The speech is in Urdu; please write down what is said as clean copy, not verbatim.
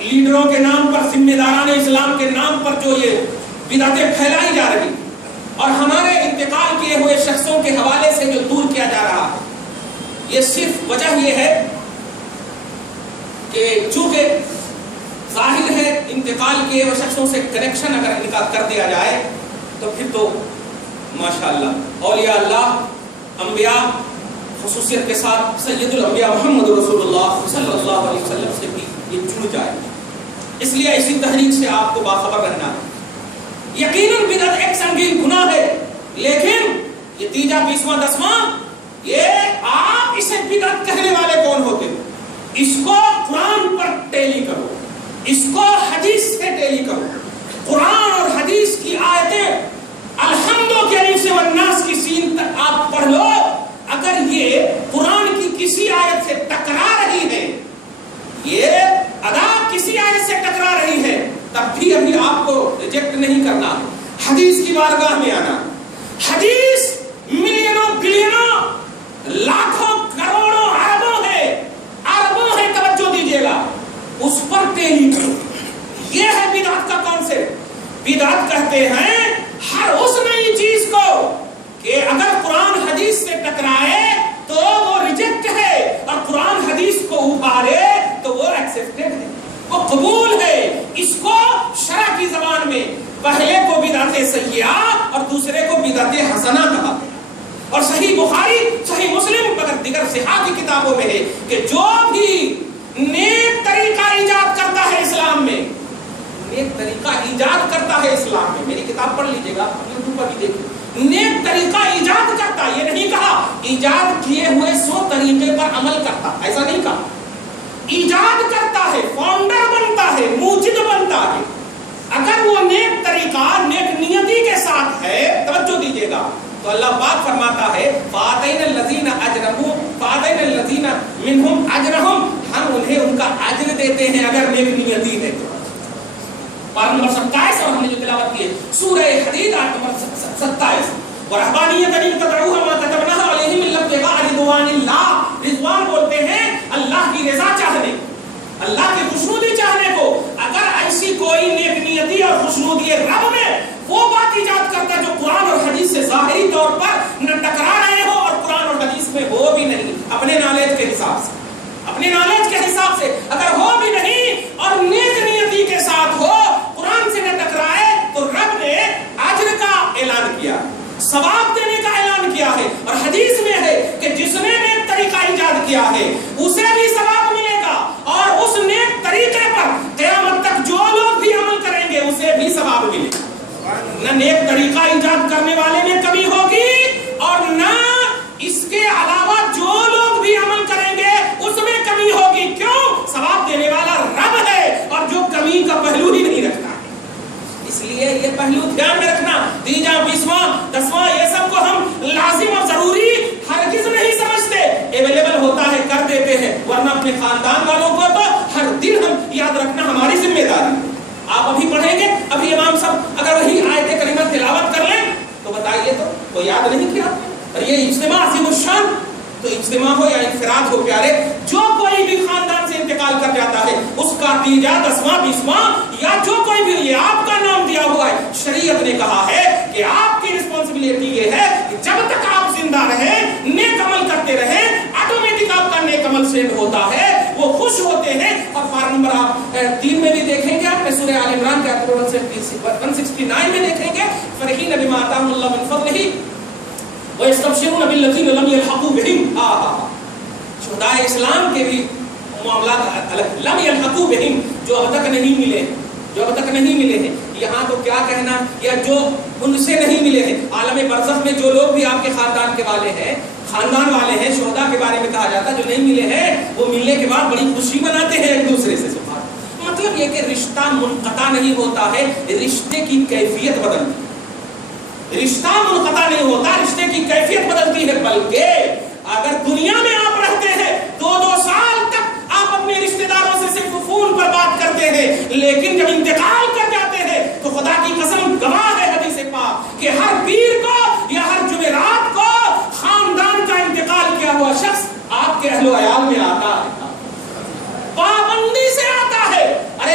لیڈروں کے نام پر، ذمہ داران اسلام کے نام پر جو یہ بدعتیں پھیلائی جا رہی اور ہمارے انتقال کیے ہوئے شخصوں کے حوالے سے جو دور کیا جا رہا ہے، یہ صرف وجہ یہ ہے کہ چونکہ ظاہر ہے انتقال کیے ہوئے شخصوں سے کنیکشن اگر ان کا کر دیا جائے تو پھر تو ماشاءاللہ اولیاء اللہ، انبیاء، خصوصیت کے ساتھ سید الانبیاء محمد رسول اللہ صلی اللہ علیہ وسلم سے بھی یہ جڑ جائے. اس لیے اسی تحریک سے آپ کو باخبر رہنا ہے. یقیناً بدعت ایک سنگین گناہ ہے، لیکن یہ تیجا 20واں 10واں یہ آپ اسے بدعت کہنے والے کون ہوتے ہیں؟ اس کو قرآن پر ٹیلی کرو، اس کو حدیث سے ٹیلی کرو. قرآن اور حدیث کی آیتیں الحمدو کے الف سے والناس کی سین تک آپ پڑھ لو. اگر یہ قرآن کی کسی آیت سے ٹکرا رہی ہے، یہ ادا کسی آیت سے ٹکرا رہی ہے، تب بھی ابھی آپ کو ریجیکٹ نہیں کرنا، حدیث کی بارگاہ میں آنا. حدیث ملینوں بلینوں لاکھوں کروڑوں اربوں ہے، توجہ دیجیے گا، اس پر ٹیلی کرو. یہ ہے بدعت کا کانسیپٹ. بدعت کہتے ہیں ہر اس نئی چیز کو کہ اگر قرآن حدیث سے ٹکرائے تو وہ ریجیکٹ ہے، اور قرآن حدیث کو ابھارے تو وہ ایکسپٹڈ ہے، وہ قبول ہے. اس کو شرع کی زبان میں پہلے کو بدعت سیئہ اور دوسرے کو بدعت حسنہ کہا گیا. اور صحیح بخاری، صحیح مسلم مگر دیگر صحاح کی کتابوں میں ہے کہ جو بھی نیک طریقہ ایجاد کرتا ہے اسلام میں، نیک طریقہ ایجاد کرتا ہے اسلام میں، میری کتاب پڑھ لیجئے گا، یوٹیوب پر بھی دیکھیں، نیک طریقہ ایجاد کرتا. یہ نہیں کہا ایجاد کیے ہوئے 100 طریقے پر عمل کرتا، ایسا نہیں کہا. ایجاد کرتا ہے، فاؤنڈر بنتا ہے، موجد بنتا ہے. اگر وہ نیک طریقہ نیک نیتی کے ساتھ ہے، توجہ دیجیے گا، تو اللہ پاک فرماتا ہے فَآتَيْنَا الَّذِينَ أَجْرَهُمْ فَآتَيْنَا الَّذِينَ مِنْهُمْ أَجْرَهُمْ، ہم انہیں ان کا اجر دیتے ہیں اگر نیک نیتی ہے تو. پارہ نمبر 27 اور ہم نے جو تلاوت کی ہے سورہ حدید آیت نمبر 27. وَرَهْبَانِيَّةً ابْتَدَعُوهَا مَا كَتَبْنَاهَا عَلَيْهِمْ إِلَّا ابْتِغَاءَ رِضْوَانِ اللَّهِ. رضوان بولتے ہیں اللہ کی رضا چاہنے، اللہ کی خوشنودی چاہنے کو. اگر ایسی کوئی نیک نیتی اور خوشنودی رب میں وہ بات ایجاد کرتا ہے جو قرآن اور حدیث سے ظاہری طور پر نہ ٹکرا رہے ہو اور قرآن اور حدیث میں ہو بھی نہیں، اپنے نالج کے حساب سے، اپنے نالج کے حساب سے اگر ہو بھی نہیں اور نیک نیتی کے ساتھ ہو، قرآن سے نہ ٹکرائے، تو رب نے اجر کا اعلان کیا، ثواب دینے کا اعلان کیا ہے. اور حدیث میں ہے کہ جس نے نیک طریقہ ایجاد کیا ہے اسے بھی ثواب ملے گا، اور اس نیک طریقے پر قیامت تک جو لوگ بھی عمل کریں گے اسے بھی ثواب ملے گا. نہ نیک طریقہ ایجاد کرنے والے میں کمی ہوگی اور نہ اس کے علاوہ جو لوگ بھی عمل کریں گے اس میں کمی ہوگی. کیوں؟ ثواب دینے والا رب ہے اور جو کمی کا پہلو ہی نہیں رکھتا ہے. اس لیے یہ پہلو دھیان میں رکھنا. تیجا 20واں 10واں یہ سب کو ہم لازم اور ضروری ہرگز نہیں سمجھتے. اویلیبل ہوتا ہے کر دیتے ہیں، ورنہ اپنے خاندان والوں کو تو ہر دن ہم یاد رکھنا ہماری ذمہ داری ہے. آپ ابھی پڑھیں گے، ابھی امام صاحب اگر وہی آیت کریمہ تلاوت کر لیں تو بتائیے تو وہ یاد نہیں کیا. اور یہ اجتماع عظیم الشان، تو اجتماع ہو یا انفراد ہو پیارے، جو کوئی بھی خاندان سے انتقال کر جاتا ہے اس کا تیجا 10واں 20واں یا جو کوئی بھی یہ آپ کا نام دیا ہوا ہے، شریعت نے کہا ہے کہ آپ کی رسپانسبلٹی یہ ہے کہ جب تک آپ زندہ رہیں، نیک عمل کرتے رہیں، آٹومیٹک آپ کا نیک عمل سینڈ ہوتا ہے، وہ خوش ہوتے ہیں. اور پارہ نمبر آپ 3 میں بھی دیکھیں گے، آپ سورہ آل عمران کے 169 میں دیکھیں گے فرحین بما آتاہم اللہ من فضلہ وَيَسْتَبْشِرُونَ بِالَّذِينَ لَمْ يَلْحَقُوا بِهِمْ. شہداء اسلام کے بھی معاملات الگ، لم يلحقوا بهم، جو اب تک نہیں ملے، جو اب تک نہیں ملے ہیں. یہاں تو کیا کہنا، یا جو ان سے نہیں ملے ہیں. عالم برزخ میں جو لوگ بھی آپ کے خاندان کے والے ہیں، خاندان والے ہیں، شہداء کے بارے میں کہا جاتا ہے جو نہیں ملے ہیں وہ ملنے کے بعد بڑی خوشی مناتے ہیں ایک دوسرے سے. مطلب یہ کہ رشتہ منقطع نہیں ہوتا ہے، رشتے کی کیفیت بدلتی ہے. رشتہ منقطع نہیں ہوتا، رشتے کی کیفیت بدلتی ہے. بلکہ اگر دنیا میں آپ رہتے ہیں 2 سال تک آپ اپنے رشتہ داروں سے صرف فون پر بات کرتے ہیں، لیکن جب انتقال کر جاتے ہیں تو خدا کی قسم گواہ ہے حدیث پاک کہ ہر پیر کو یا ہر جمعرات کو خاندان کا انتقال کیا ہوا شخص آپ کے اہل و عیال میں آتا ہے، پابندی سے آتا ہے. ارے